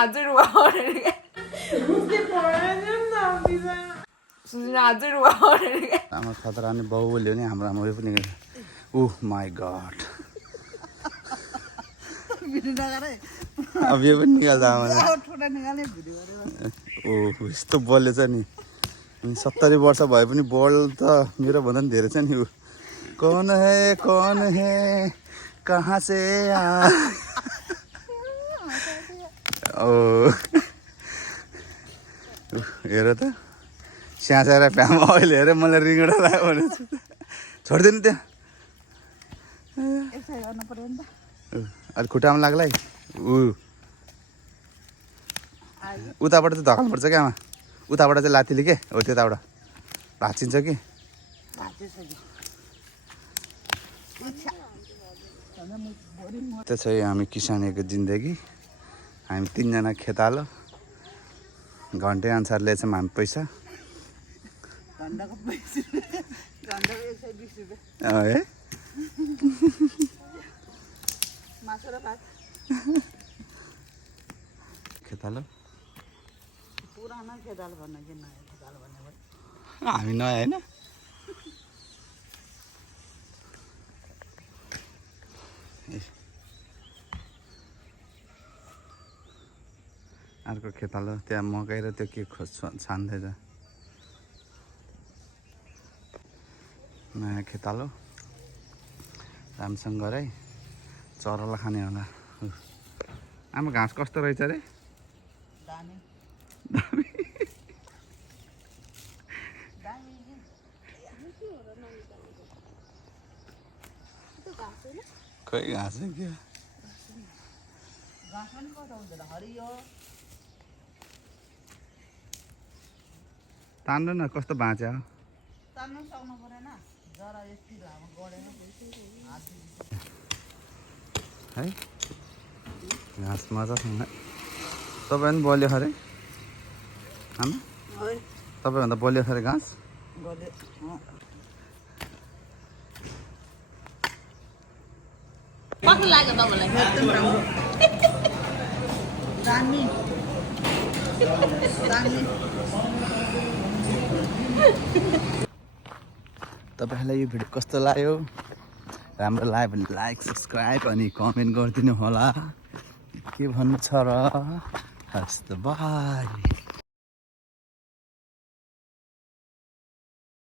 हजुर आमा खतरा नि बाउ बोल्यो नि हाम्रो आमाले पनि ओह माई गॉड अब यो पनि निकाल्दा आमाले ओह यस्तो बोलेछ नि 70 वर्ष भए पनि बल त मेरो भन्दा पनि धेरै छ नि ऊ कौन है कहाँ से ओ हेर त स्यासेर फ्याम अहिले हेर मलाई रिङ्गडा लाग्यो भने छोडिदिनु त्यहाँ अलिक खुट्टामा लाग्ला है उताबाट चाहिँ धकाल्नुपर्छ क्या आमा उताबाट चाहिँ लात्तीले के हो त्यताबाट भाँचिन्छ कि त्यसै हामी किसानीको जिन्दगी हामी 3 जना खेतालो घन्टे अनुसार ल्याछौँ हामी पैसा है खेतालो हामी नयाँ होइन अर्को खेतालो त्यहाँ मकै र त्यो के छान्दैछ नयाँ खेतालो राम्रोसँग गर है चरालाई खाने होला आमा घाँस कस्तो रहेछ अरे खै घाँस के तान्नु न कस्तो भाँच्यो है घाँस मजासँग तपाईँ पनि बलियो खरे आमा तपाईँभन्दा बलियो खरे घाँस कस्तो लाग्यो तपाईँलाई तपाईहरूलाई यो भिडियो कस्तो लाग्यो राम्रो लाग्यो भने लाइक सब्सक्राइब अनि कमेन्ट गरिदिनु होला के भन्नु छ र हस् त बाई